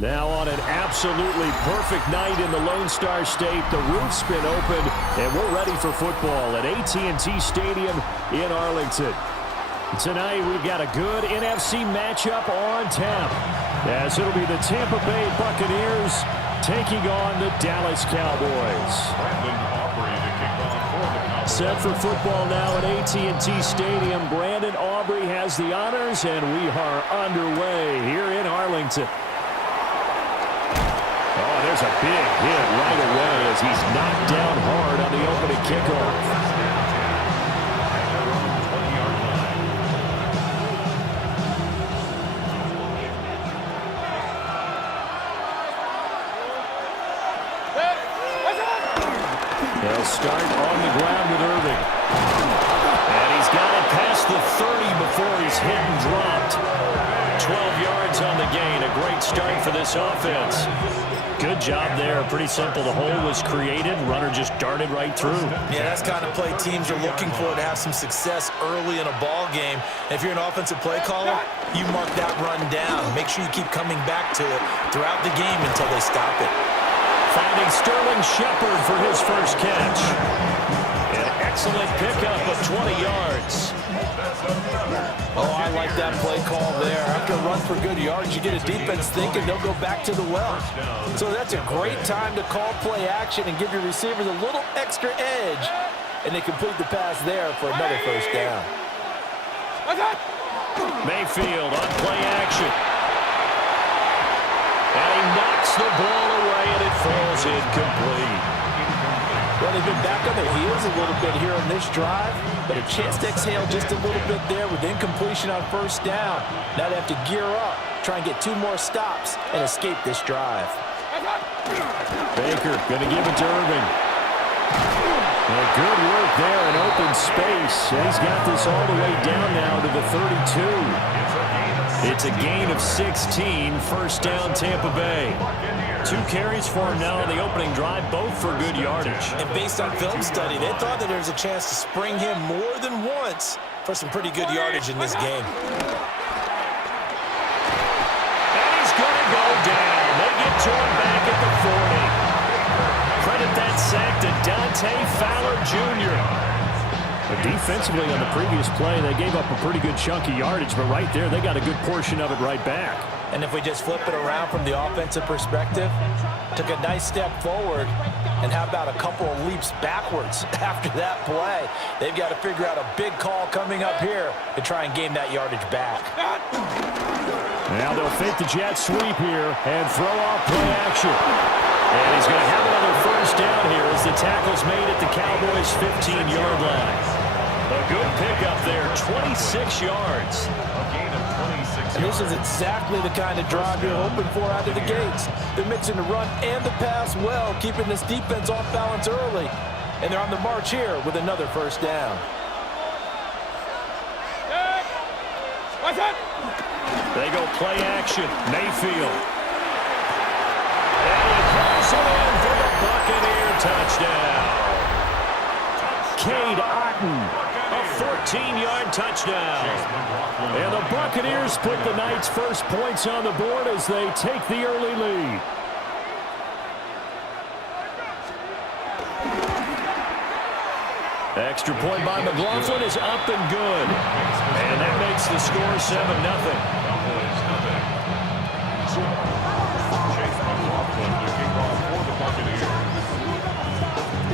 Now on an absolutely perfect night in the Lone Star State, the roof's been opened, and we're ready for football at AT&T Stadium in Arlington. Tonight, we've got a good NFC matchup on tap, as it'll be the Tampa Bay Buccaneers taking on the Dallas Cowboys. Set for football now at AT&T Stadium. Brandon Aubrey has the honors, and we are underway here in Arlington. Oh, there's a big hit right away as he's knocked down hard on the opening kickoff. They'll start on the ground with Irving. And he's got it past the 30 before he's hit and dropped. 12 yards on the gain. A great start for this offense. Good job there. Pretty simple. The hole was created. Runner just darted right through. Yeah, that's the kind of play teams are looking for to have some success early in a ball game. If you're an offensive play caller, you mark that run down. Make sure you keep coming back to it throughout the game until they stop it. Finding Sterling Shepard for his first catch. An excellent pickup of 20 yards. Oh, I like that play call there. After a run for good yards, you get a defense thinking they'll go back to the well. So that's a great time to call play action and give your receivers a little extra edge. And they complete the pass there for another first down. Mayfield on play action. And he knocks the ball away, and it falls incomplete. Well, they've been back on their heels a little bit here on this drive, but a chance to exhale just a little bit there with incompletion on first down. Now they have to gear up, try and get 2 more stops, and escape this drive. Baker going to give it to Irving. And good work there in open space. And he's got this all the way down now to the 32. It's a gain of 16, first down Tampa Bay. 2 carries for him now on the opening drive, both for good yardage. And based on film study, they thought that there was a chance to spring him more than once for some pretty good yardage in this game. And he's going to go down. They get to him back at the 40. Credit that sack to Dante Fowler Jr. But defensively on the previous play, they gave up a pretty good chunk of yardage, but right there, they got a good portion of it right back. And if we just flip it around from the offensive perspective, took a nice step forward, and how about a couple of leaps backwards after that play? They've got to figure out a big call coming up here to try and gain that yardage back. Now they'll fake the jet sweep here and throw off play action. And he's going to have another first down here as the tackle's made at the Cowboys' 15-yard line. A good pickup there, 26 yards. And this is exactly the kind of drive you're hoping for out of the gates. They're mixing the run and the pass well, keeping this defense off balance early. And they're on the march here with another first down. They go play action. Mayfield. And he calls it in for the Buccaneer touchdown. Cade Otton. A 14-yard touchdown. And the Buccaneers put the night's first points on the board as they take the early lead. Extra point by McLaughlin is up and good. And that makes the score 7-0.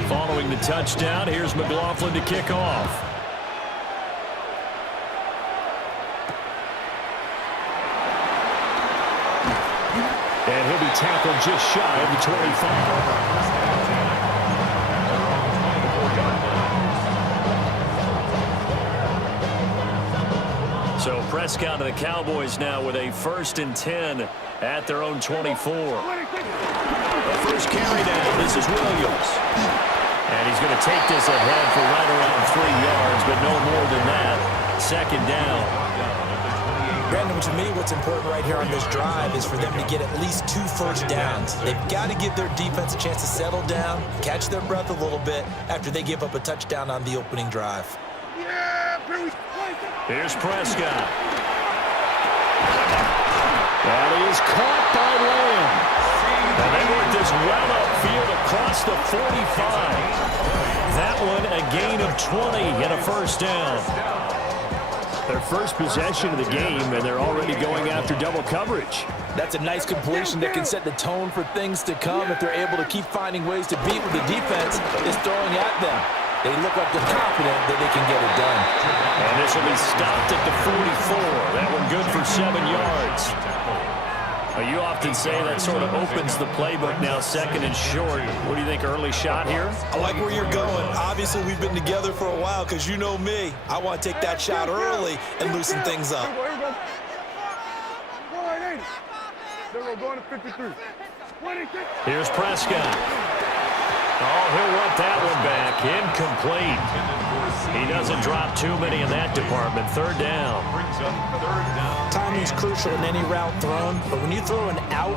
Following the touchdown, here's McLaughlin to kick off. And he'll be tackled just shy of the 25. So Prescott and the Cowboys now with a 1st and 10 at their own 24. The first carry down. This is Williams. And he's going to take this ahead for right around 3 yards, but no more than that. 2nd down. Brandon, to me, what's important right here on this drive is for them to get at least 2 first downs. They've got to give their defense a chance to settle down, catch their breath a little bit after they give up a touchdown on the opening drive. Here's Prescott. That is caught by Lamb. And they work this well upfield across the 45. That one a gain of 20 and a first down. Their first possession of the game, and they're already going after double coverage. That's a nice completion that can set the tone for things to come if they're able to keep finding ways to beat what the defense is throwing at them. They look like they're confident that they can get it done. And this will be stopped at the 44. That one good for 7 yards. You often say that sort of opens the playbook now, second and short. What do you think, early shot here? I like where you're going. Obviously, we've been together for a while because you know me. I want to take that shot early and loosen things up. Here's Prescott. Oh, he'll want that one back. Incomplete. He doesn't drop too many in that department. Third down. Timing's crucial in any route thrown, but when you throw an out,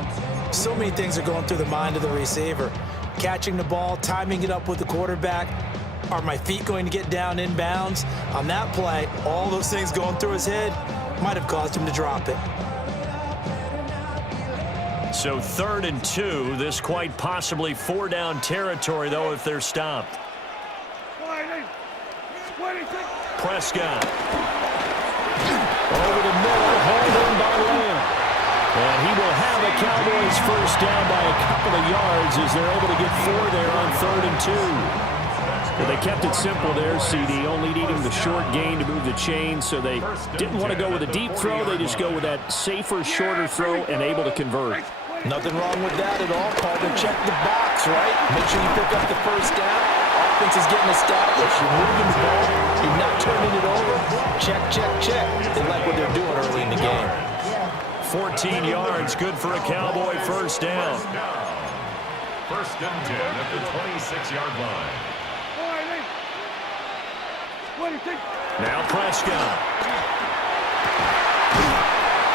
so many things are going through the mind of the receiver. Catching the ball, timing it up with the quarterback. Are my feet going to get down inbounds? On that play, all those things going through his head might have caused him to drop it. So 3rd and 2. This quite possibly 4-down territory, though, if they're stopped. Prescott. Over the middle, hauled in by Lamb. And he will have the Cowboys first down by a couple of yards as they're able to get 4 there on 3rd and 2. Well, they kept it simple there, CD, only needing the short gain to move the chain, so they didn't want to go with a deep throw. They just go with that safer, shorter throw and able to convert. Nothing wrong with that at all. Call to check the box, right? Make sure you pick up the first down. Offense is getting established. You're moving the ball. You're not turning it over. Check, check, check. They like what they're doing early in the game. 14 yards, good for a Cowboy first down. 1st and 10 at the 26-yard line. Now Prescott.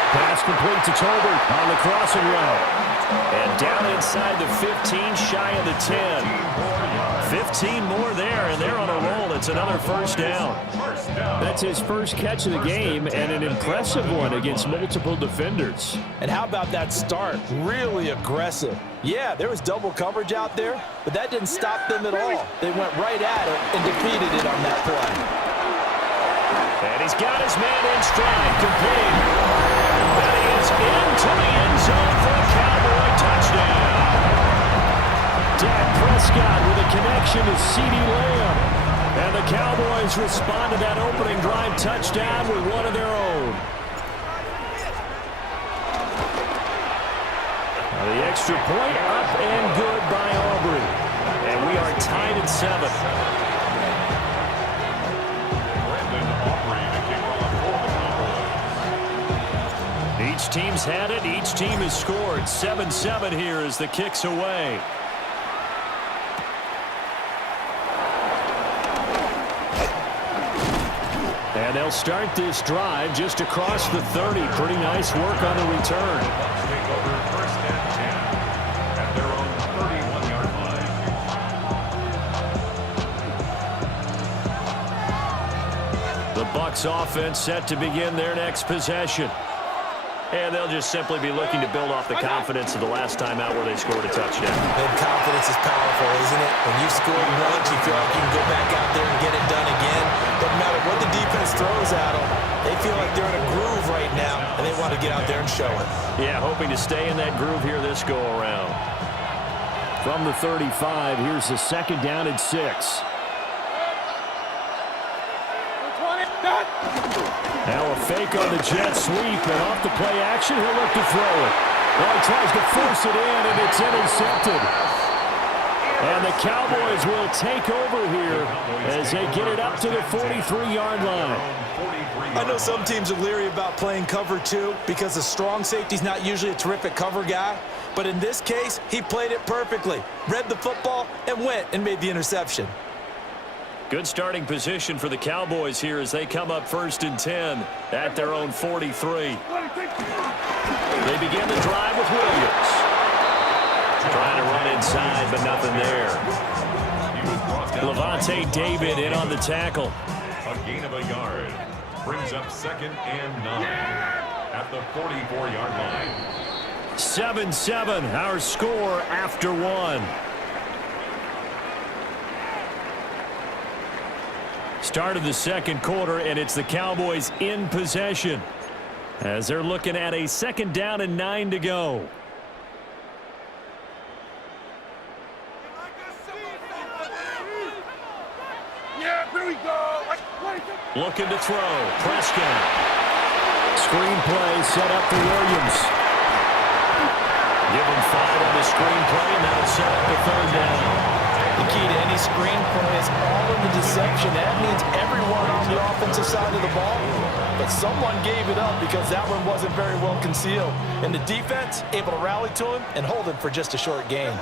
Pass complete to Tolbert on the crossing route. And down inside the 15, shy of the 10. 15 more there, and they're on a roll. It's another first down. That's his first catch of the game, and an impressive one against multiple defenders. And how about that start? Really aggressive. Yeah, there was double coverage out there, but that didn't stop them at all. They went right at it and defeated it on that play. And he's got his man in stride, complete. And he is into the end zone for a Cowboy touchdown. Dak Prescott with a connection to CeeDee Lamb. And the Cowboys respond to that opening drive touchdown with one of their own. Now the extra point up and good by Aubrey. And we are tied at 7. Each team's had it. Each team has scored. 7-7 here as the kick's away. And they'll start this drive just across the 30. Pretty nice work on the return. Take over 1st and 10 at their own 31-yard line. The Bucs offense set to begin their next possession. And they'll just simply be looking to build off the confidence of the last time out where they scored a touchdown. And confidence is powerful, isn't it? When you've scored once, you feel like you can go back out there and get it done again. Doesn't matter what the defense throws at them. They feel like they're in a groove right now, and they want to get out there and show it. Yeah, hoping to stay in that groove here this go-around. From the 35, here's the 2nd down and 6. Now a fake on the jet sweep, and off the play action, he'll look to throw it. Well, he tries to force it in, and it's intercepted. And the Cowboys will take over here as they get it up to the 43-yard line. I know some teams are leery about playing cover 2 because the strong safety's not usually a terrific cover guy. But in this case, he played it perfectly, read the football, and went and made the interception. Good starting position for the Cowboys here as they come up 1st and 10 at their own 43. They begin the drive with Williams. Trying to run inside, but nothing there. Levante David in on the tackle. A gain of a yard. Brings up 2nd and 9. at the 44-yard line. 7-7, our score after one. Start of the second quarter, and it's the Cowboys in possession as they're looking at a 2nd down and 9 to go. Looking to throw. Prescott. Screenplay set up for Williams. Give him 5 on the screenplay, and that'll set up the 3rd down. The key to any screenplay is all in the deception. That means everyone on the offensive side of the ball. But someone gave it up because that one wasn't very well concealed. And the defense able to rally to him and hold him for just a short gain.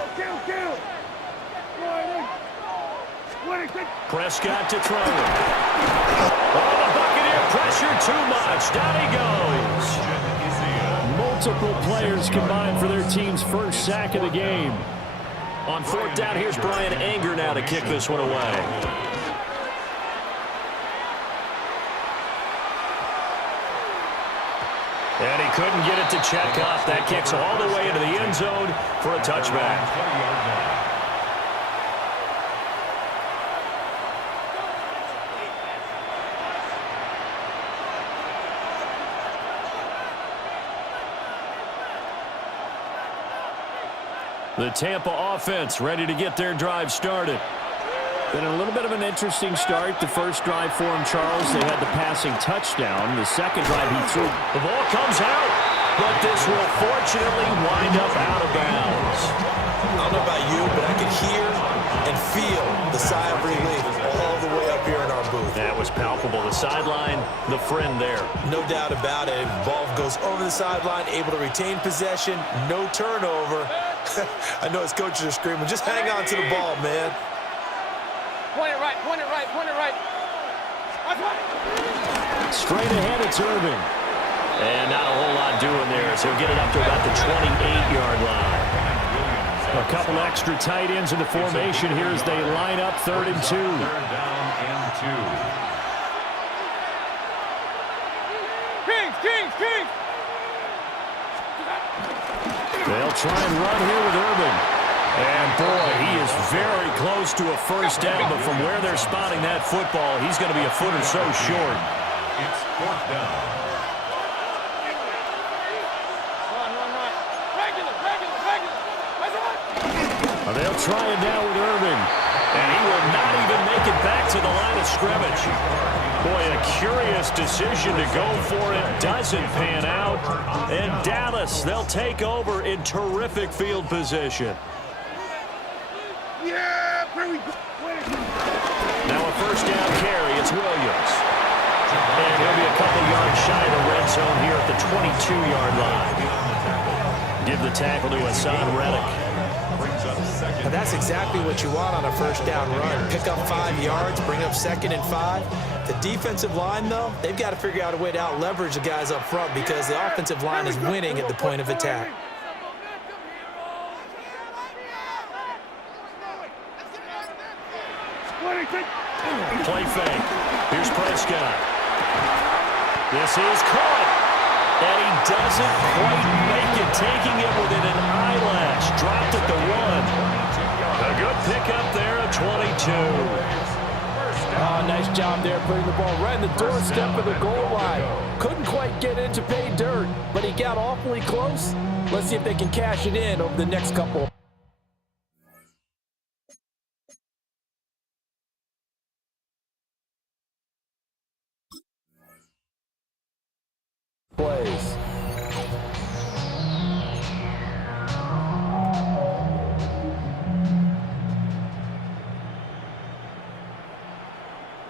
Prescott to throw. Oh, the Buccaneer pressure too much. Down he goes. Multiple players combined for their team's first sack of the game. On 4th down, here's Brian Anger now to kick this one away. And he couldn't get it to check up. That kicks all the way into the end zone for a touchback. The Tampa offense ready to get their drive started. Been a little bit of an interesting start. The first drive for him, Charles, they had the passing touchdown. The second drive he threw. The ball comes out, but this will fortunately wind up out of bounds. I don't know about you, but I can hear and feel the sigh of relief all the way up here in our booth. That was palpable. The sideline, the friend there. No doubt about it. Ball goes over the sideline, able to retain possession, no turnover. I know his coaches are screaming, just hang on to the ball, man. Point it right, point it right, point it right. Straight ahead, it's Irving. And not a whole lot doing there, so he'll get it up to about the 28-yard line. A couple extra tight ends in the formation here as they line up 3rd and 2. 3rd down and 2. Kings! They'll try and run here with Irving. And, boy, he is very close to a first down, but from where they're spotting that football, he's going to be a foot or so short. It's 4th down. Run. Regular. They'll try it now with Irving. And he will not even make it back to the line of scrimmage. Boy, a curious decision to go for it. Doesn't pan out. And Dallas, they'll take over in terrific field position. Now a first down carry. It's Williams. And he'll be a couple yards shy of the red zone here at the 22-yard line. Give the tackle to Hassan Reddick. And that's exactly what you want on a first down run. Pick up 5 yards, bring up 2nd and 5. The defensive line, though, they've got to figure out a way to out-leverage the guys up front because the offensive line is winning at the point of attack. Play fake. Here's Prescott. This is caught. And he doesn't quite make it, taking it within an eyelash. Dropped at the 1. A good pickup there at 22. Oh, nice job there putting the ball right in the doorstep of the goal line. Couldn't quite get in to pay dirt, but he got awfully close. Let's see if they can cash it in over the next couple. Plays.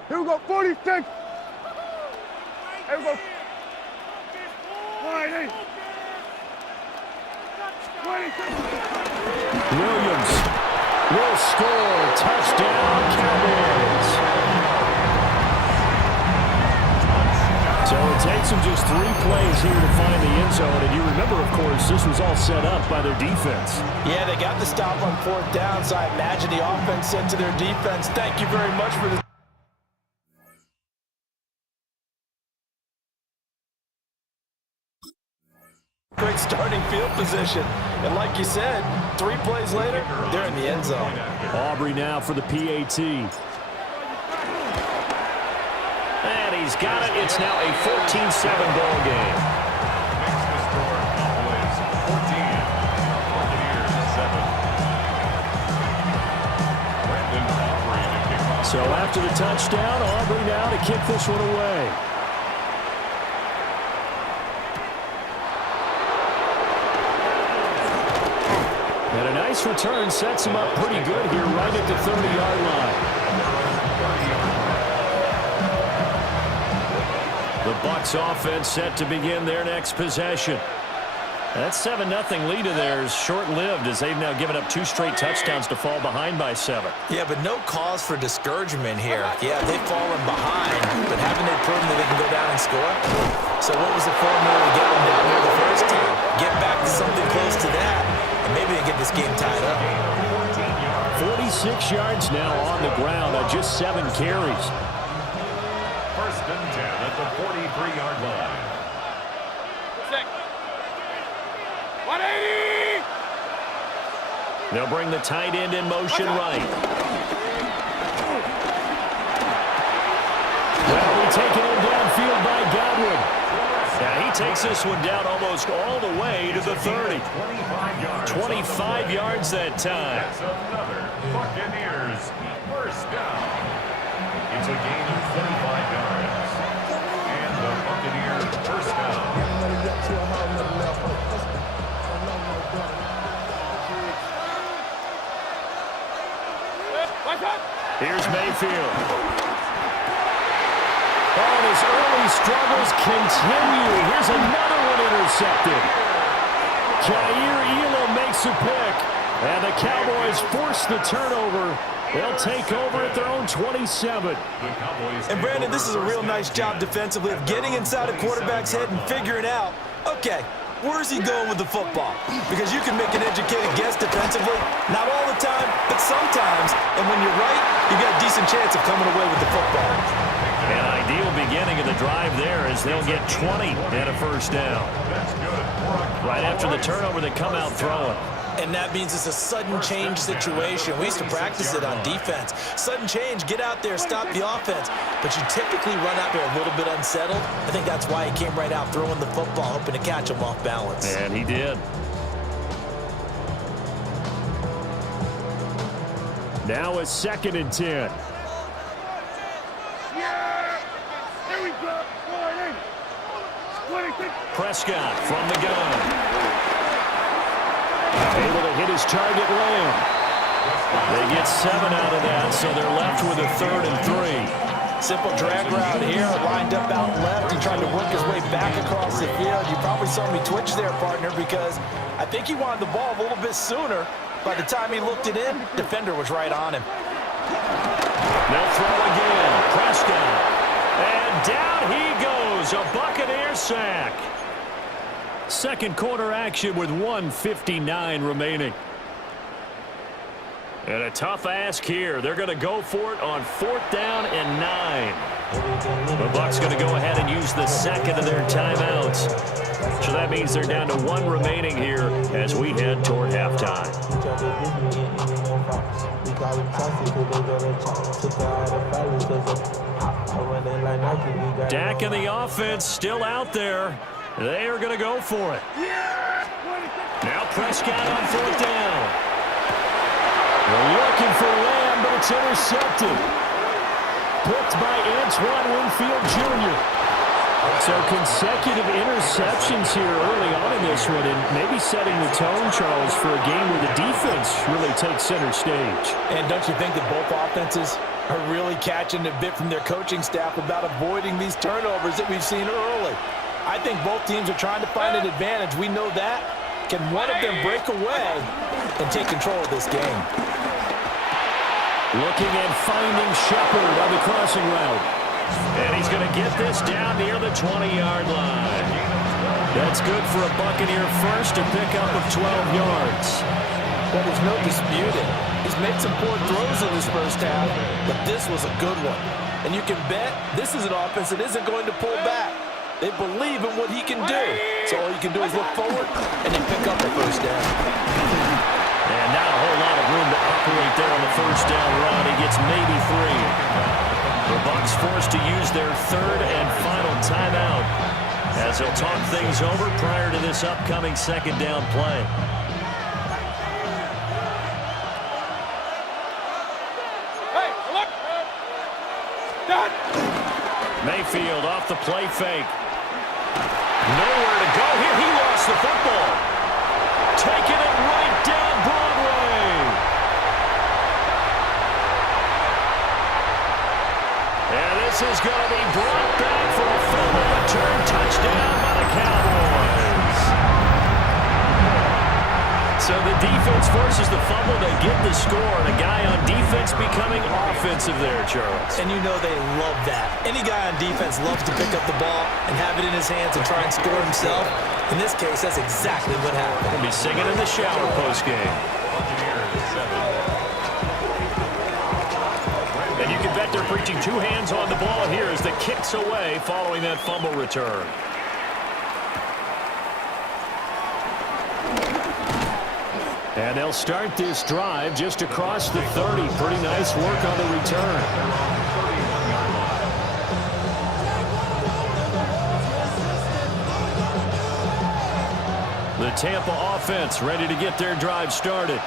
Here we go, 46. Here we go. 26. Williams will score. Touchdown, Cowboys. So it takes them just 3 plays here to find the end zone. And you remember, of course, this was all set up by their defense. Yeah, they got the stop on 4th down, so I imagine the offense said to their defense, thank you very much for the great starting field position. And like you said, 3 plays later, they're in the end zone. Aubrey now for the PAT. And he's got it. It's now a 14-7 ball game. Makes the score Cowboys 14, Buccaneers 7. Brandon Aubrey to kick off. So after the touchdown, Aubrey now to kick this one away. And a nice return sets him up pretty good here right at the 30-yard line. The Bucs offense set to begin their next possession. That 7-0 lead of theirs short-lived as they've now given up 2 straight touchdowns to fall behind by 7. Yeah, but no cause for discouragement here. Yeah, they've fallen behind, but haven't they proven that they can go down and score? So what was the formula to get them down there the first time? Get back to something close to that, and maybe they get this game tied up. 46 yards now on the ground on just 7 carries. First and 10 at the 43-yard line. 180! They'll bring the tight end in motion right. Well, we take it in downfield by Godwin. Yeah, he takes this one down almost all the way to the 30. 25 yards that time. That's another Buccaneers first down. It's a gain of 25 yards. And the Buccaneers first down. Here's Mayfield. Oh, and his early struggles continue. Here's another one intercepted. Ejayr makes a pick. And the Cowboys force the turnover. They'll take over at their own 27. And Brandon, this is a real nice job defensively of getting inside a quarterback's head and figuring out, okay, where's he going with the football? Because you can make an educated guess defensively. Not all the time, but sometimes. And when you're right, you've got a decent chance of coming away with the football. An ideal beginning of the drive there as they'll get 20 and a first down. Right after the turnover, they come out throwing. And that means it's a sudden change situation. We used to practice it on defense. Sudden change, get out there, stop the offense. But you typically run out there a little bit unsettled. I think that's why he came right out throwing the football, hoping to catch him off balance. And he did. Now a 2nd and 10. Here we go. 26. Prescott from the gun. Able to hit his target Lamb. They get 7 out of that, so they're left with a 3rd and 3. Simple drag route here, lined up out left. He tried to work his way back across the field. You probably saw me twitch there, partner, because I think he wanted the ball a little bit sooner. By the time he looked it in, defender was right on him. They'll throw again. Prescott. And down he goes. A Buccaneer sack. Second quarter action with 1:59 remaining. And a tough ask here. They're going to go for it on 4th down and 9. The Bucs going to go ahead and use the second of their timeouts. So that means they're down to 1 remaining here as we head toward halftime. Dak and the offense still out there. They are going to go for it. Now Prescott on 4th down. They're looking for Lamb, but it's intercepted. Picked by Antoine Winfield Jr. So consecutive interceptions here early on in this one, and maybe setting the tone, Charles, for a game where the defense really takes center stage. And don't you think that both offenses are really catching a bit from their coaching staff about avoiding these turnovers that we've seen early? I think both teams are trying to find an advantage. We know that. Can one of them break away and take control of this game? Looking at finding Shepard on the crossing route. And he's going to get this down near the 20-yard line. That's good for a Buccaneer first to pick up of 12 yards. Well, there's no disputing. He's made some poor throws in this first half, but this was a good one. And you can bet this is an offense that isn't going to pull back. They believe in what he can do. So all you can do is look forward and then pick up a first down. And not a whole lot of room to operate there on the first down run. He gets maybe 3. The Bucs forced to use their third and final timeout as they'll talk things over prior to this upcoming second down play. Hey, look! Done! Mayfield off the play fake. Nowhere to go here. He lost the football. Taking it right down Broadway. And this is going to be brought back for a fumble return touchdown by the Cowboys. So the defense forces the fumble. They get the score. And a guy on defense becoming offensive there, Charles. And you know they love that. Any guy on defense loves to pick up the ball and have it in his hands and try and score himself. In this case, that's exactly what happened. He'll be singing in the shower post-game. And you can bet they're preaching 2 hands on the ball here as the kick's away following that fumble return. And they'll start this drive just across the 30. Pretty nice work on the return. The Tampa offense ready to get their drive started.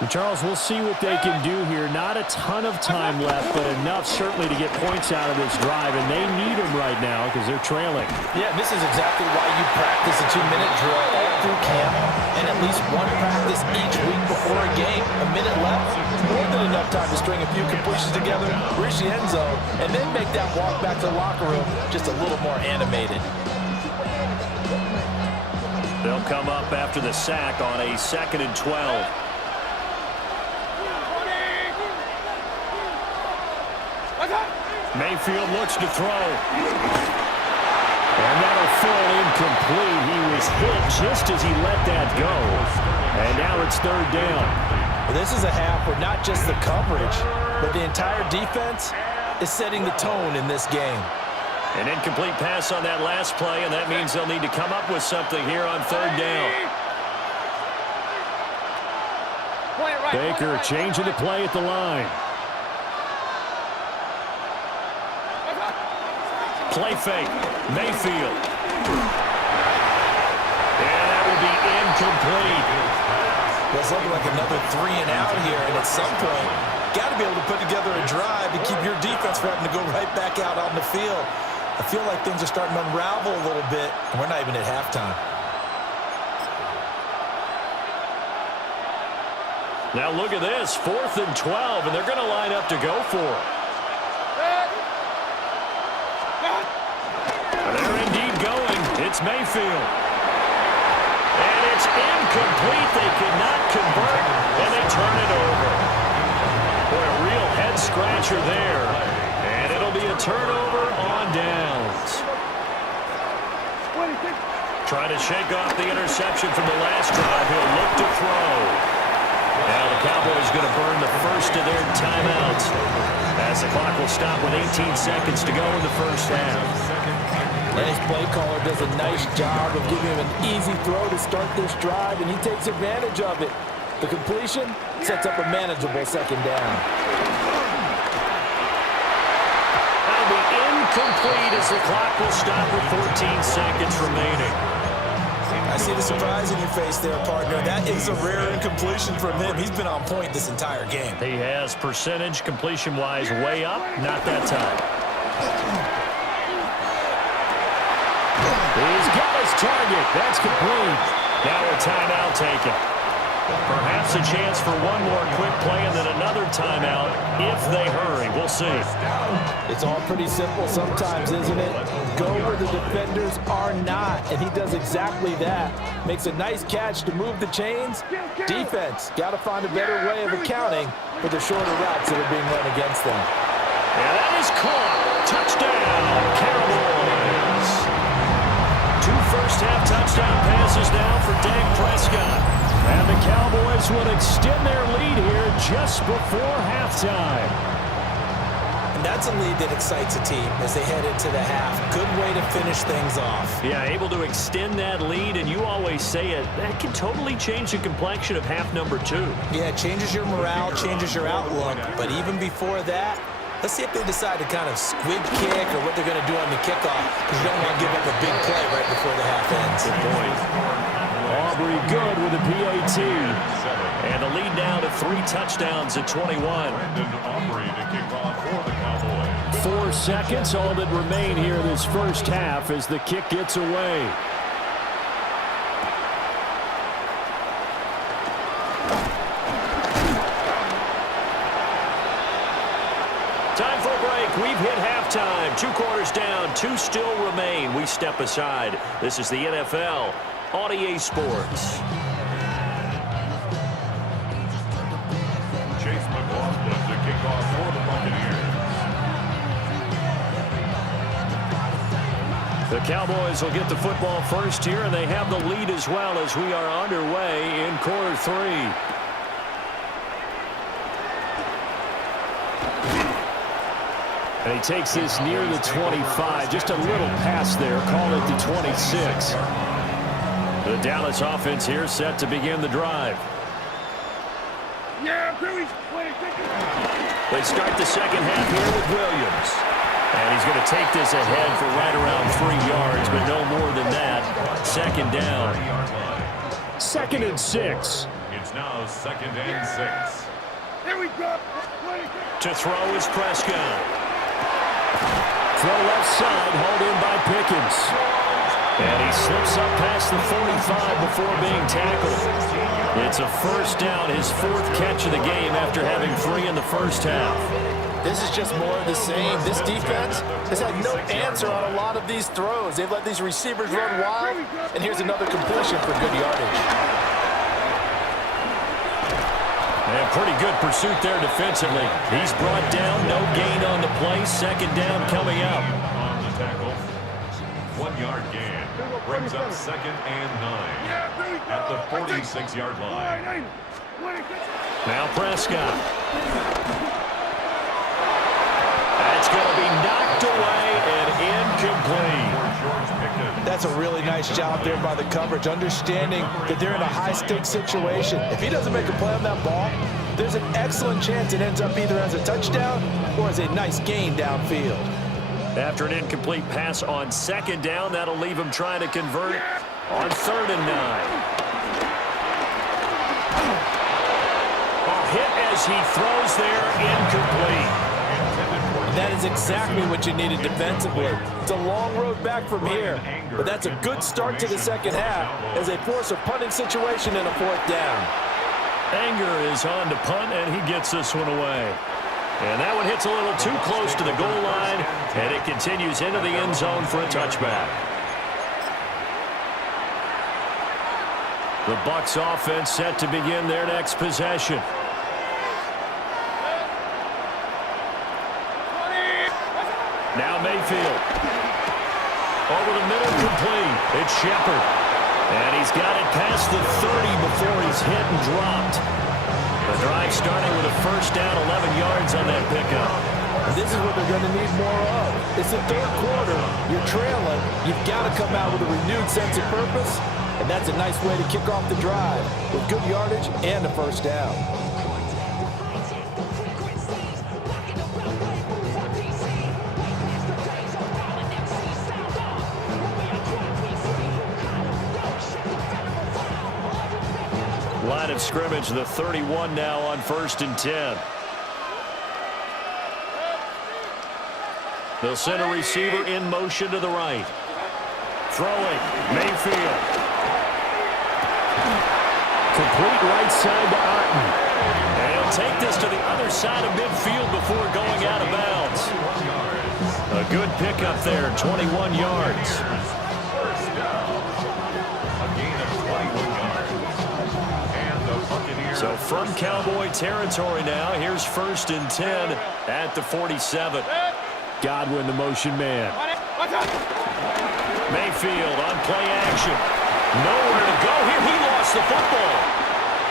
And Charles, we'll see what they can do here. Not a ton of time left, but enough certainly to get points out of this drive, and they need them right now because they're trailing. Yeah, this is exactly why you practice a 2-minute drill all through camp and at least one practice each week before a game. A minute left, more than enough time to string a few completions together, reach the end zone, and then make that walk back to the locker room just a little more animated. They'll come up after the sack on a 2nd and 12. Mayfield looks to throw. And that'll fall incomplete. He was hit just as he let that go. And now it's 3rd down. Well, this is a half where not just the coverage, but the entire defense is setting the tone in this game. An incomplete pass on that last play, and that means they'll need to come up with something here on 3rd down. Baker changing the play at the line. Play fake. Mayfield. And that will be incomplete. Well, it's looking like another 3 and out here, and at some point, got to be able to put together a drive to keep your defense from having to go right back out on the field. I feel like things are starting to unravel a little bit, and we're not even at halftime. Now look at this, 4th and 12, and they're going to line up to go for it. They're indeed going. It's Mayfield. And it's incomplete. They cannot convert, and they turn it over. Boy, a real head-scratcher there. And it'll be a turnover on downs. Trying to shake off the interception from the last drive. He'll look to throw. Now the Cowboys going to burn the first of their timeouts as the clock will stop with 18 seconds to go in the first half. And his play caller does a nice job of giving him an easy throw to start this drive, and he takes advantage of it. The completion sets up a manageable 2nd down. That'll be incomplete as the clock will stop with 14 seconds remaining. I see the surprise in your face there, partner. That is a rare incompletion from him. He's been on point this entire game. He has percentage completion-wise way up, not that time. He's got his target. That's complete. Now a timeout taken. Perhaps a chance for one more quick play and then another timeout if they hurry. We'll see. It's all pretty simple sometimes, isn't it? Go where the defenders are not, and he does exactly that. Makes a nice catch to move the chains. Defense, got to find a better way of accounting for the shorter routes that are being run against them. And that is caught. Touchdown, Cowboys. 2 first-half touchdown passes now for Dak Prescott. And the Cowboys will extend their lead here just before halftime. And And that's a lead that excites a team as they head into the half. Good way to finish things off. Yeah, able to extend that lead, and you always say it, that can totally change the complexion of half number 2. Yeah, it changes your morale, changes your outlook. But even before that, let's see if they decide to kind of squib kick or what they're going to do on the kickoff, because you don't want to give up a big play right before the half ends. Good point. Aubrey good with a PAT. And the lead now to 3 touchdowns at 21. Aubrey to kick off for the Cowboys. 4 seconds, all that remain here this first half as the kick gets away. Time for a break. We've hit halftime. 2 quarters down, 2 still remain. We step aside. This is the NFL on EA Sports. Chase McLaughlin to kick off for the Buccaneers. The Cowboys will get the football first here, and they have the lead as well as we are underway in quarter 3. And he takes this near the 25. Just a little pass there. Call it the 26. The Dallas offense here set to begin the drive. They start the second half here with Williams. And he's going to take this ahead for right around 3 yards, but no more than that. Second down. 2nd and 6. It's now 2nd and 6. Here we go. To throw is Prescott. Throw left side, hauled in by Pickens. And he slips up past the 45 before being tackled. It's a first down, his 4th catch of the game after having 3 in the first half. This is just more of the same. This defense has had no answer on a lot of these throws. They've let these receivers run wild, and here's another completion for good yardage. And pretty good pursuit there defensively. He's brought down, no gain on the play. Second down coming up. On the tackle. 1-yard gain. Brings up 2nd and 9 at the 46-yard line. Now Prescott. That's going to be knocked away and incomplete. That's a really nice job there by the coverage, understanding that they're in a high-stakes situation. If he doesn't make a play on that ball, there's an excellent chance it ends up either as a touchdown or as a nice gain downfield. After an incomplete pass on 2nd down, that'll leave him trying to convert on 3rd and 9. A hit as he throws there, incomplete. That is exactly what you needed defensively. It's a long road back from here, but that's a good start to the second half as they force a punting situation in a 4th down. Anger is on to punt, and he gets this one away. And that one hits a little too close to the goal line, and it continues into the end zone for a touchback. The Bucs offense set to begin their next possession. Now Mayfield. Over the middle, complete. It's Shepard. And he's got it past the 30 before he's hit and dropped. The drive starting with a first down, 11 yards on that pickup. This is what they're going to need more of. It's the 3rd quarter. You're trailing. You've got to come out with a renewed sense of purpose, and that's a nice way to kick off the drive with good yardage and a first down. Line of scrimmage, the 31 now on 1st and 10. They'll send a receiver in motion to the right. Throwing, Mayfield. Complete right side to Otten. And he'll take this to the other side of midfield before going out of bounds. A good pickup there, 21 yards. So from Cowboy territory now, here's 1st and 10 at the 47. Godwin, the motion man. Mayfield on play action. Nowhere to go here. He lost the football.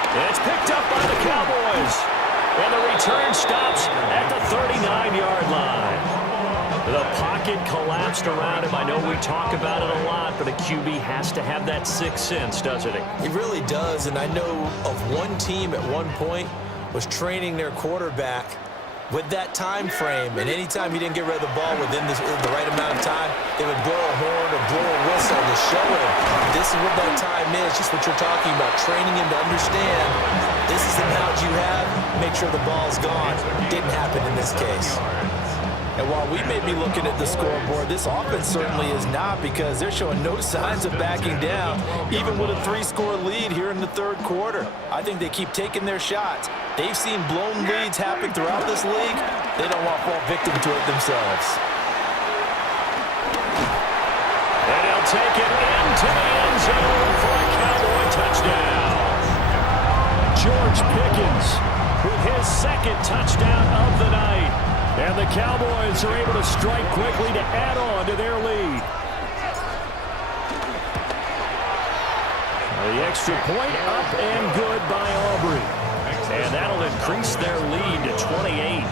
And it's picked up by the Cowboys. And the return stops at the 39-yard line. The pocket collapsed around him. I know we talk about it a lot, but a QB has to have that sixth sense, doesn't he? He really does, and I know of one team at one point was training their quarterback with that time frame, and anytime he didn't get rid of the ball within the right amount of time, they would blow a horn or blow a whistle to show him this is what that time is, just what you're talking about, training him to understand this is the knowledge you have, make sure the ball's gone. Didn't happen in this case. And while we may be looking at the scoreboard, this offense certainly is not, because they're showing no signs of backing down, even with a 3-score lead here in the third quarter. I think they keep taking their shots. They've seen blown leads happen throughout this league. They don't want to fall victim to it themselves. And he'll take it into the end zone for a Cowboy touchdown. George Pickens with his second touchdown of the night. And the Cowboys are able to strike quickly to add on to their lead. The extra point up and good by Aubrey. And that'll increase their lead to 28.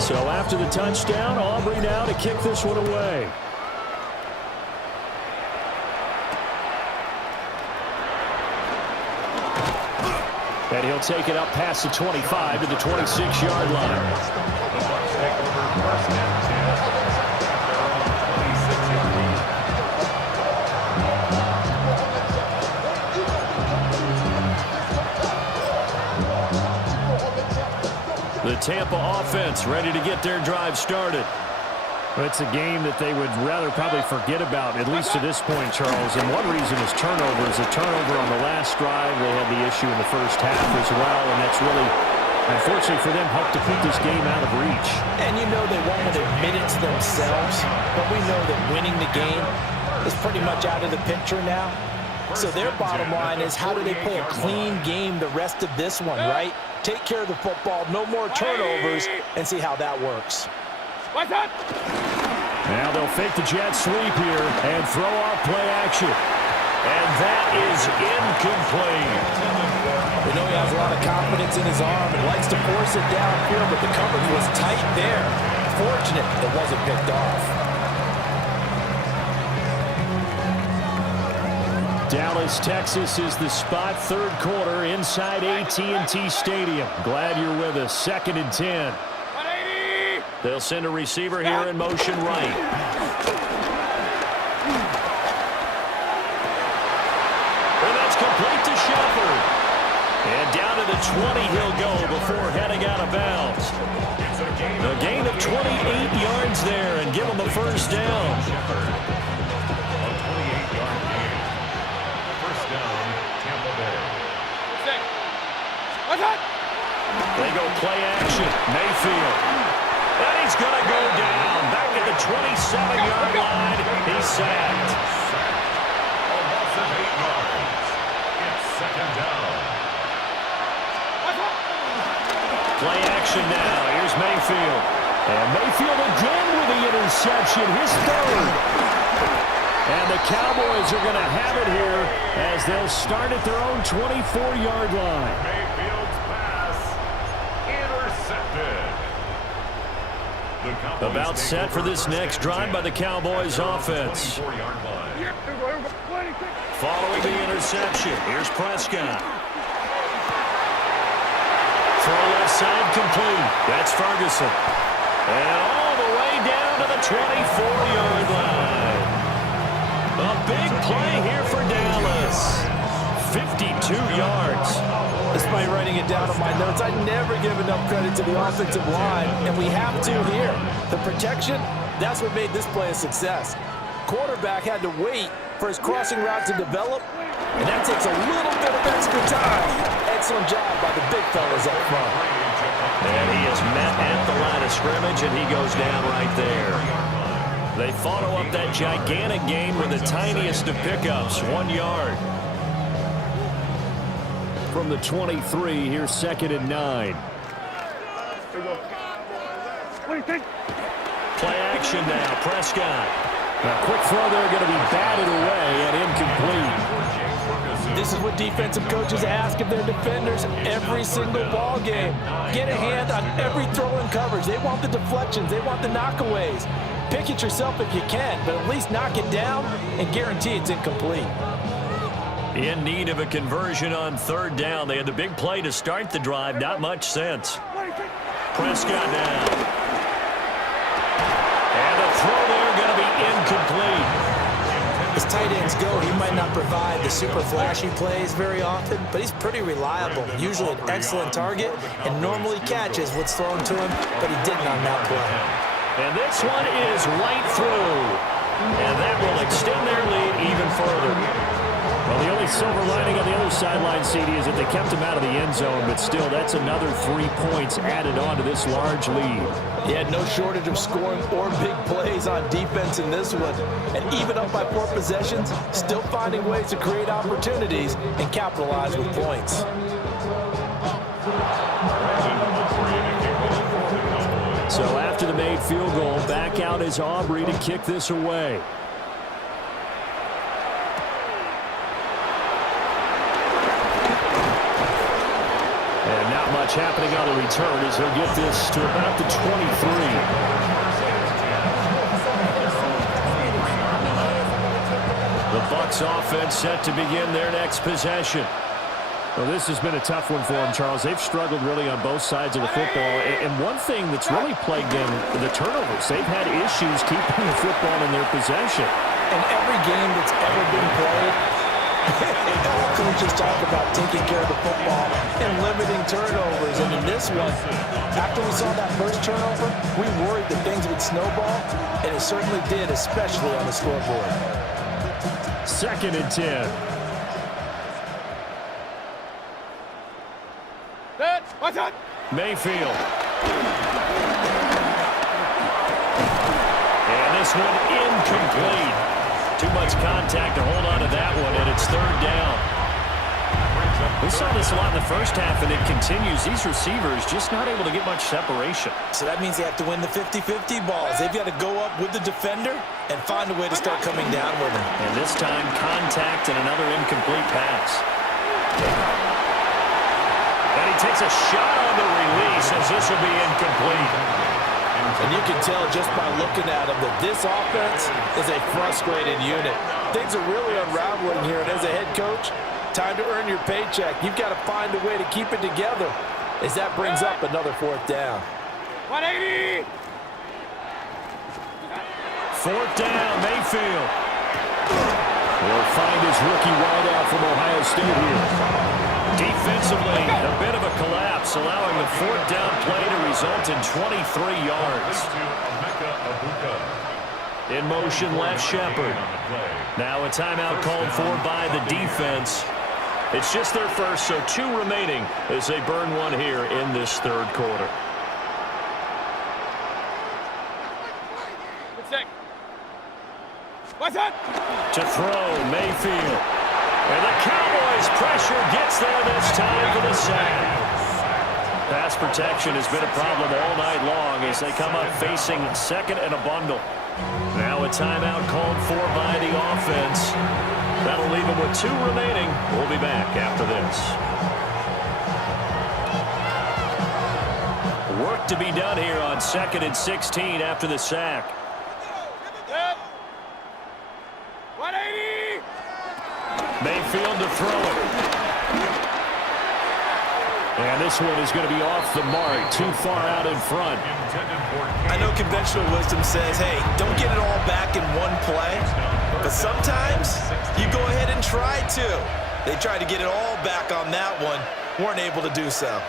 So after the touchdown, Aubrey now to kick this one away. And he'll take it up past the 25 to the 26-yard line. The Tampa offense ready to get their drive started. It's a game that they would rather probably forget about, at least to this point, Charles. And one reason is turnovers. A turnover on the last drive. They had the issue in the first half as well, and that's really, unfortunately for them, helped to put this game out of reach. And you know they won't admit it to themselves, but we know that winning the game is pretty much out of the picture now. So their bottom line is, how do they play a clean game the rest of this one, right? Take care of the football, no more turnovers, and see how that works. What's that? Now they'll fake the jet sweep here and throw off play action. And that is incomplete. We know he has a lot of confidence in his arm and likes to force it downfield, but the coverage was tight there. Fortunate it wasn't picked off. Dallas, Texas is the spot, third quarter inside AT&T Stadium. Glad you're with us. 2nd and 10. They'll send a receiver here in motion right. And that's complete to Shepard. And down to the 20 he'll go before heading out of bounds. A gain of 28 yards there and give him the first down. A 28-yard gain. First down, Tampa Bay. What's that? They go play action. Mayfield. And he's going to go down. Back at the 27-yard line. He's sacked. A loss of 8 yards. It's second down. Play action now. Here's Mayfield. And Mayfield again with the interception. His third. And the Cowboys are going to have it here as they'll start at their own 24-yard line. Mayfield's pass intercepted. About set for this next drive by the Cowboys offense. Following the interception, here's Prescott. Throw left side complete. That's Ferguson. And all the way down to the 24-yard line. A big play here for Dallas. 52 yards. Despite writing it down on my notes, I never give enough credit to the offensive line, and we have to here. The protection, that's what made this play a success. Quarterback had to wait for his crossing route to develop, and that takes a little bit of extra time. Excellent job by the big fellas up front. And he is met at the line of scrimmage, and he goes down right there. They follow up that gigantic gain with the tiniest of pickups, 1 yard. From the 23, here's 2nd and 9. Play action now, Prescott. A quick throw there going to be batted away and incomplete. This is what defensive coaches ask of their defenders every single ball game. Get a hand on every throw in coverage. They want the deflections. They want the knockaways. Pick it yourself if you can, but at least knock it down and guarantee it's incomplete. In need of a conversion on third down. They had the big play to start the drive. Not much sense. Prescott down. And the throw there going to be incomplete. As tight ends go, he might not provide the super flashy plays very often, but he's pretty reliable, usually an excellent target, and normally catches what's thrown to him, but he didn't on that play. And this one is right through. And that will extend their lead even further. Well, the only silver lining on the other sideline, CD, is that they kept him out of the end zone, but still, that's another 3 points added on to this large lead. Yeah, no shortage of scoring or big plays on defense in this one. And even up by 4 possessions, still finding ways to create opportunities and capitalize with points. So after the made field goal, back out is Aubrey to kick this away. And not much happening on the return as he'll get this to about the 23. The Bucs offense set to begin their next possession. Well, this has been a tough one for them, Charles. They've struggled really on both sides of the football. And one thing that's really plagued them, the turnovers. They've had issues keeping the football in their possession. In every game that's ever been played, all coaches talk about taking care of the football and limiting turnovers. And in this one, after we saw that first turnover, we worried that things would snowball, and it certainly did, especially on the scoreboard. 2nd and 10. Mayfield. And this one incomplete. Too much contact to hold on to that one, and it's 3rd down. We saw this a lot in the first half, and it continues. These receivers just not able to get much separation. So that means they have to win the 50-50 balls. They've got to go up with the defender and find a way to start coming down with him. And this time, contact and another incomplete pass. And he takes a shot on the release as this will be incomplete. And you can tell just by looking at him that this offense is a frustrated unit. Things are really unraveling here, and as a head coach, time to earn your paycheck. You've got to find a way to keep it together as that brings up another 4th down. 180! 4th down, Mayfield. Will find his rookie wideout from Ohio State here. Defensively, a bit of a collapse, allowing the 4th down play to result in 23 yards. In motion, left Shepard. Now a timeout called for by the defense. It's just their first, so 2 remaining as they burn one here in this 3rd quarter. To throw, Mayfield. And the Cowboys' pressure gets there this time for the sack. Pass protection has been a problem all night long as they come up facing 2nd and a bundle. Now a timeout called for by the offense. That'll leave them with 2 remaining. We'll be back after this. Work to be done here on 2nd and 16 after the sack. 180! Mayfield to throw it. And this one is going to be off the mark, too far out in front. I know conventional wisdom says, hey, don't get it all back in one play. But sometimes you go ahead and try to. They tried to get it all back on that one. Weren't able to do so.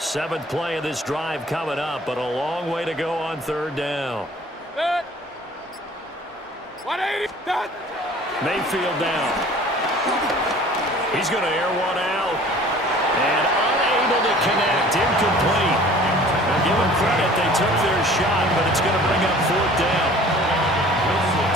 Seventh play of this drive coming up, but a long way to go on 3rd down. 180! Done! Mayfield down. He's going to air one out. And unable to connect. Incomplete. Now give them credit. They took their shot, but it's going to bring up 4th down.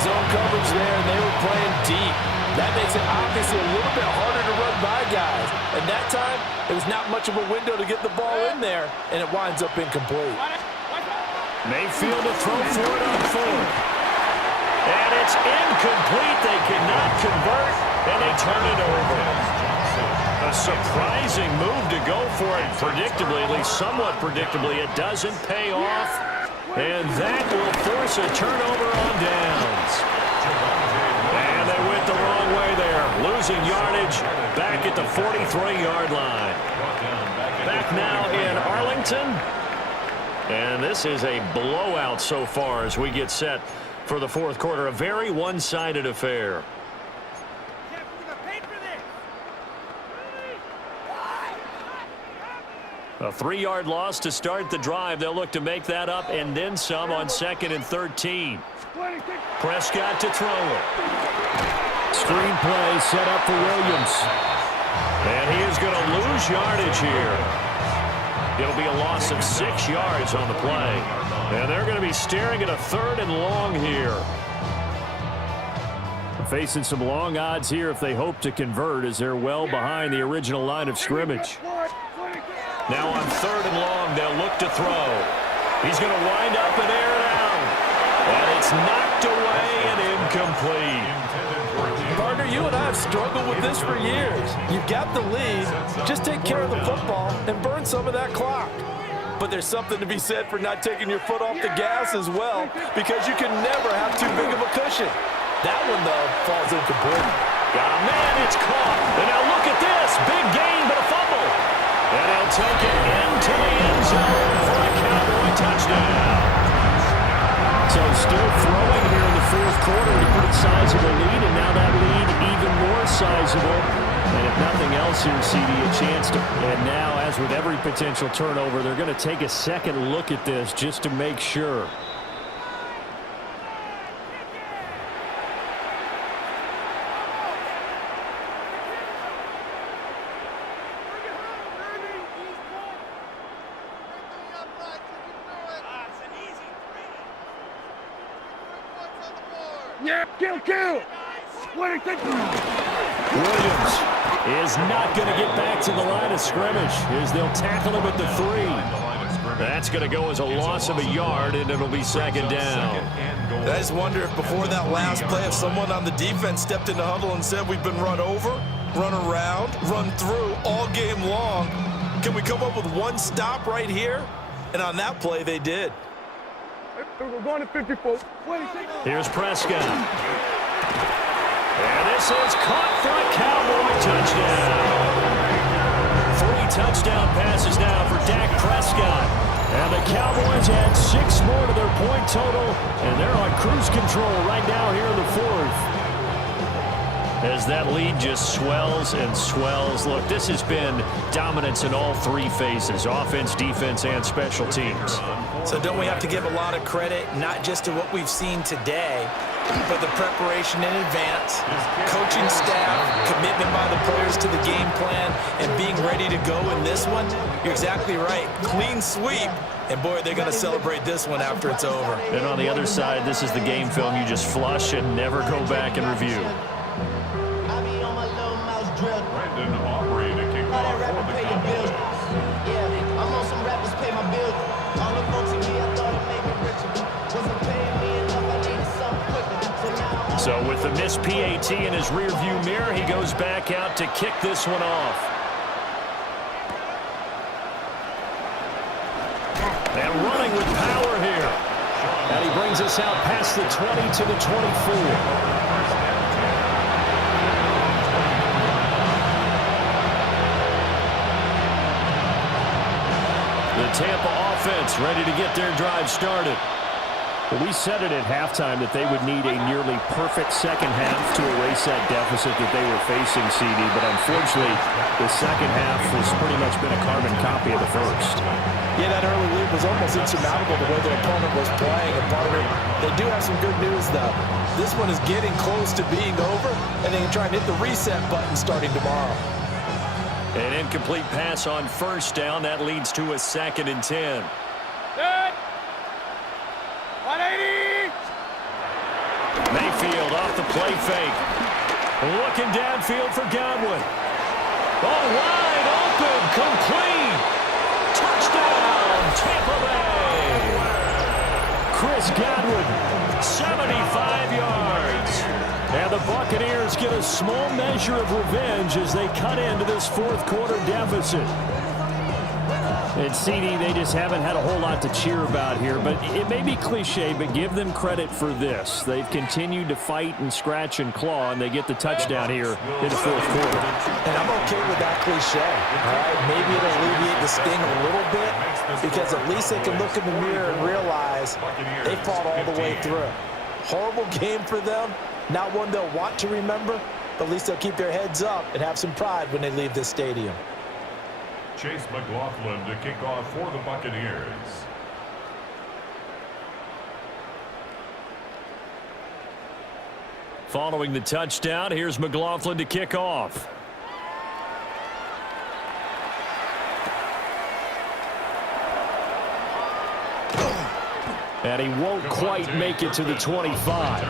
zone coverage there, and they were playing deep. That makes it obviously a little bit harder to run by guys. And that time, it was not much of a window to get the ball in there, and it winds up incomplete. Mayfield to throw for it on fourth. And it's incomplete. They cannot convert, and they turn it over. A surprising move to go for it predictably, at least somewhat predictably. It doesn't pay off, and that will force a turnover on downs. And they went the wrong way there, losing yardage back at the 43-yard line. Back now in Arlington. And this is a blowout so far as we get set for the fourth quarter. A very one-sided affair. A 3-yard loss to start the drive. They'll look to make that up and then some on 2nd and 13. Prescott to throw it. Screen play set up for Williams. And he is going to lose yardage here. It'll be a loss of 6 yards on the play. And they're going to be staring at a 3rd and long here. Facing some long odds here if they hope to convert, as they're well behind the original line of scrimmage. Now on 3rd and long, they'll look to throw. He's going to wind up and air it out. And it's knocked away and incomplete. Partner, you and I have struggled with this for years. You've got the lead. Just take care of the football and burn some of that clock. But there's something to be said for not taking your foot off the gas as well, because you can never have too big of a cushion. That one, though, falls incomplete. Got a man, it's caught. And now look at this. Big gain, but a fumble. And he'll take it into the end zone for a Cowboy touchdown. So still throwing here in the fourth quarter to put a sizable lead, and now that lead even more sizable. And if nothing else here, CD, a chance to. And now, as with every potential turnover, they're going to take a second look at this just to make sure. Yeah, kill. Williams is not going to get back to the line of scrimmage as they'll tackle him at the 3. That's going to go as a loss of a yard, and it'll be 2nd down. I just wonder if before that last play, if someone on the defense stepped in the huddle and said we've been run over, run around, run through all game long. Can we come up with one stop right here? And on that play, they did. We're going to 54. Here's Prescott. And this is caught for a Cowboy touchdown. 3 touchdown passes now for Dak Prescott. And the Cowboys add 6 more to their point total. And they're on cruise control right now here in the 4th. As that lead just swells and swells. Look, this has been dominance in all 3 phases, offense, defense, and special teams. So don't we have to give a lot of credit, not just to what we've seen today, but the preparation in advance, coaching staff, commitment by the players to the game plan, and being ready to go in this one? You're exactly right. Clean sweep. And, boy, they're going to celebrate this one after it's over. And on the other side, this is the game film you just flush and never go back and review. Brandon Aubrey to kick off for the Cowboys. Yeah, I'm on some rappers pay my bills. All the folks in me, I thought it made me richer. Wasn't paying me enough, I needed something quicker. So now So with the missed PAT in his rearview mirror, he goes back out to kick this one off. And running with power here. And he brings us out past the 20 to the 24. The Tampa offense ready to get their drive started. Well, we said it at halftime that they would need a nearly perfect second half to erase that deficit that they were facing, CD. But unfortunately, the second half has pretty much been a carbon copy of the first. Yeah, that early lead was almost insurmountable the way their opponent was playing. And part of it, they do have some good news, though. This one is getting close to being over, and they can try and hit the reset button starting tomorrow. An incomplete pass on first down. That leads to a 2nd and 10. Good. 180. Mayfield off the play fake. Looking downfield for Godwin. Oh, wide open, complete. Touchdown, Tampa Bay. Chris Godwin, 75 yards. And the Buccaneers get a small measure of revenge as they cut into this fourth quarter deficit. And CD, they just haven't had a whole lot to cheer about here. But it may be cliche, but give them credit for this. They've continued to fight and scratch and claw, and they get the touchdown here in the fourth quarter. And I'm okay with that cliche. All right, maybe it'll alleviate the sting a little bit because at least they can look in the mirror and realize they fought all the way through. Horrible game for them. Not one they'll want to remember, but at least they'll keep their heads up and have some pride when they leave this stadium. Chase McLaughlin to kick off for the Buccaneers. Following the touchdown, here's McLaughlin to kick off. And he won't quite make it to the 25.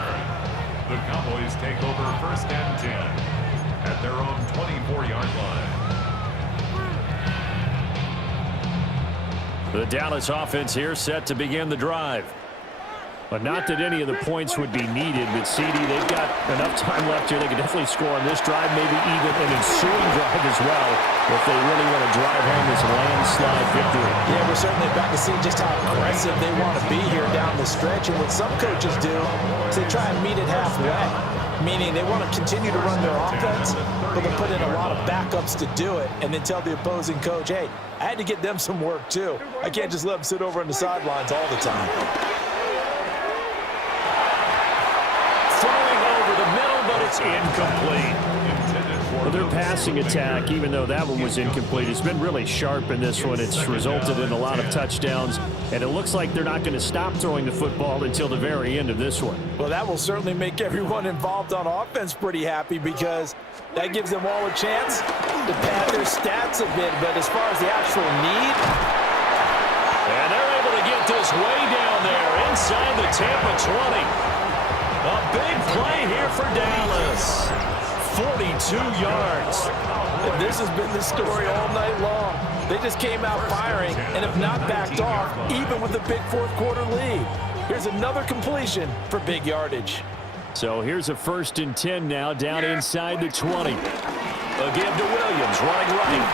The Cowboys take over first and 10 at their own 24-yard line. The Dallas offense here set to begin the drive. But not that any of the points would be needed, but CD, they've got enough time left here. They can definitely score on this drive, maybe even an ensuing drive as well, if they really want to drive home this landslide victory. Yeah, we're certainly about to see just how aggressive they want to be here down the stretch. And what some coaches do is they try and meet it halfway, meaning they want to continue to run their offense, but they put in a lot of backups to do it, and then tell the opposing coach, hey, I had to get them some work too. I can't just let them sit over on the sidelines all the time. It's incomplete. Well, their passing attack, even though that one was incomplete, has been really sharp in this one. It's resulted in a lot of touchdowns, and it looks like they're not going to stop throwing the football until the very end of this one. Well, that will certainly make everyone involved on offense pretty happy because that gives them all a chance to pad their stats a bit. But as far as the actual need, and they're able to get this way down there inside the Tampa 20. A big play here for Dallas. 42 yards. And this has been the story all night long. They just came out firing and have not backed off, even with a big fourth quarter lead. Here's another completion for big yardage. So here's a 1st and 10 now, down inside the 20. A give to Williams, running right.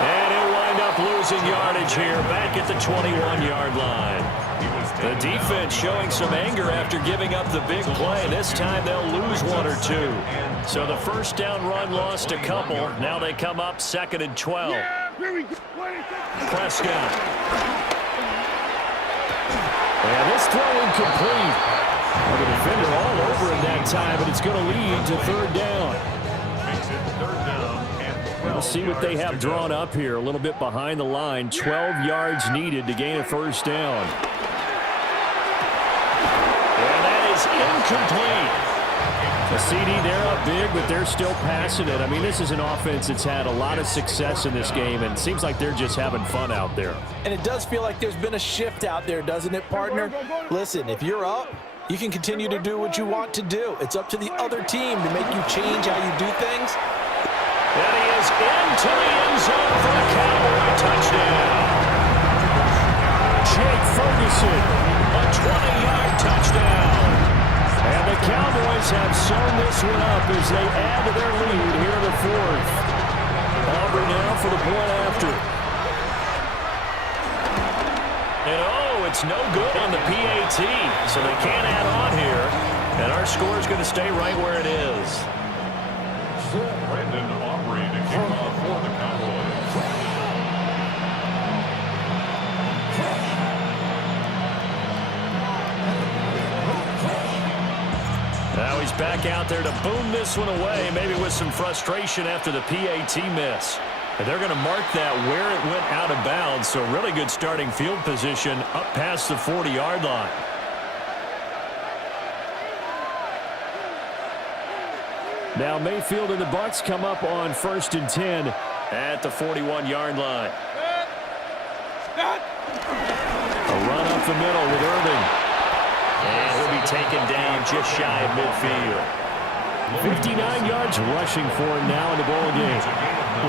And he'll wind up losing yardage here, back at the 21-yard line. The defense showing some anger after giving up the big play. This time they'll lose one or two. So the first down run lost a couple. Now they come up 2nd and 12. Prescott. And this throw incomplete. Well, the defender all over it that time, but it's going to lead to 3rd down. We'll see what they have drawn up here. A little bit behind the line. 12 yards needed to gain a 1st down. Incomplete. The CD, they're up big, but they're still passing it. I mean, this is an offense that's had a lot of success in this game, and it seems like they're just having fun out there. And it does feel like there's been a shift out there, doesn't it, partner? Listen, if you're up, you can continue to do what you want to do. It's up to the other team to make you change how you do things. And he is into the end zone for the Cowboy touchdown. Jake Ferguson, a 20-yard touchdown. And the Cowboys have sewn this one up as they add to their lead here in the 4th. Aubrey now for the point after. And oh, it's no good on the PAT, so they can't add on here. And our score is going to stay right where it is. Brandon Aubrey to kick off for the Cowboys. Now he's back out there to boom this one away, maybe with some frustration after the PAT miss. And they're going to mark that where it went out of bounds, so really good starting field position up past the 40-yard line. Now Mayfield and the Bucs come up on 1st and 10 at the 41-yard line. A run up the middle with Irving. And he'll be taken down just shy of midfield. 59 yards rushing for him now in the ball game.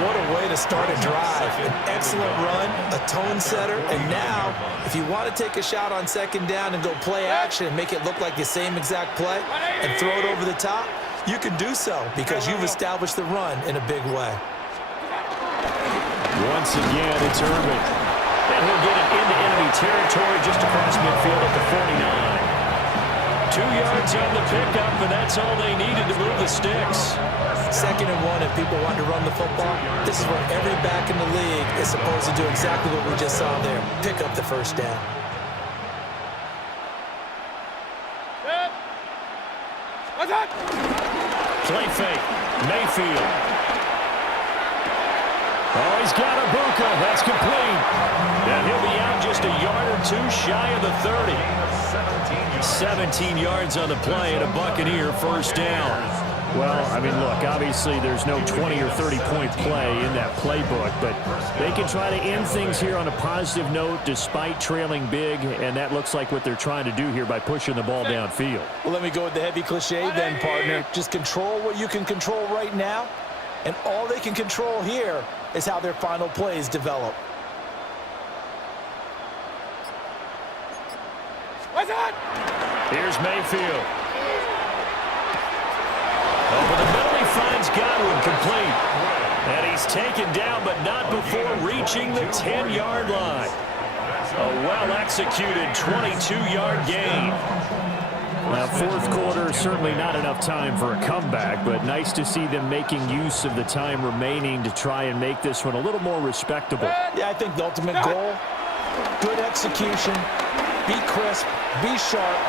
What a way to start a drive. An excellent run, a tone setter, and now, if you want to take a shot on second down and go play action and make it look like the same exact play and throw it over the top, you can do so because you've established the run in a big way. Once again, it's Irvin. And he'll get it into enemy territory just across midfield at the 49. 2 yards on the pickup, and that's all they needed to move the sticks. 2nd and 1, if people want to run the football, this is where every back in the league is supposed to do exactly what we just saw there. Pick up the first down. Play fake. Mayfield. Oh, he's got Ibuka. That's complete. And he'll be out just a yard or two shy of the 30. 17 yards on the play and a Buccaneer first down. Well, I mean, look, obviously there's no 20 or 30-point play in that playbook, but they can try to end things here on a positive note despite trailing big, and that looks like what they're trying to do here by pushing the ball downfield. Well, let me go with the heavy cliche then, partner. Just control what you can control right now, and all they can control here is how their final plays develop. Here's Mayfield. Over the middle, he finds Godwin complete. And he's taken down, but not before reaching the 10-yard line. A well-executed 22-yard gain. Now, fourth quarter, certainly not enough time for a comeback, but nice to see them making use of the time remaining to try and make this one a little more respectable. Yeah, I think the ultimate goal, good execution, be crisp, be sharp,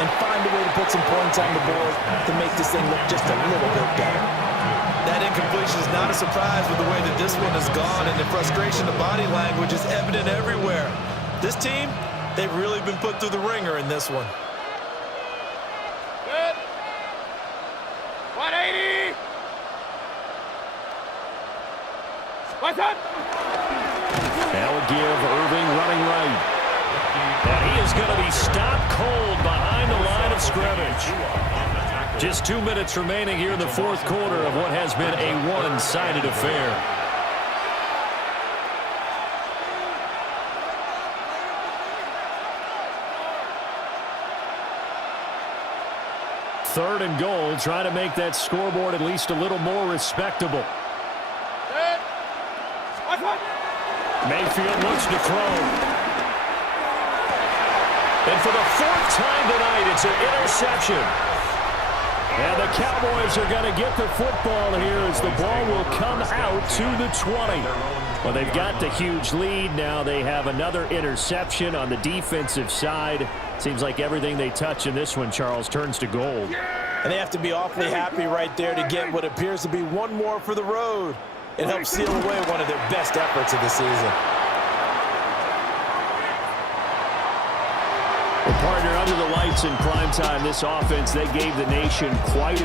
and find a way to put some points on the board to make this thing look just a little bit better. That incompletion is not a surprise with the way that this one has gone, and the frustration, the body language is evident everywhere. This team, they've really been put through the ringer in this one. Good. 180. What's up? That'll give Irving running right. And he is going to be stopped cold behind the line of scrimmage. Just 2 minutes remaining here in the fourth quarter of what has been a one-sided affair. Third and goal, trying to make that scoreboard at least a little more respectable. Mayfield looks to throw. And for the fourth time tonight, it's an interception. And the Cowboys are going to get the football here as the ball will come out to the 20. Well, they've got the huge lead. Now they have another interception on the defensive side. Seems like everything they touch in this one, Charles, turns to gold. And they have to be awfully happy right there to get what appears to be one more for the road. It helps seal away one of their best efforts of the season. Well, partner, under the lights in primetime, this offense, they gave the nation quite a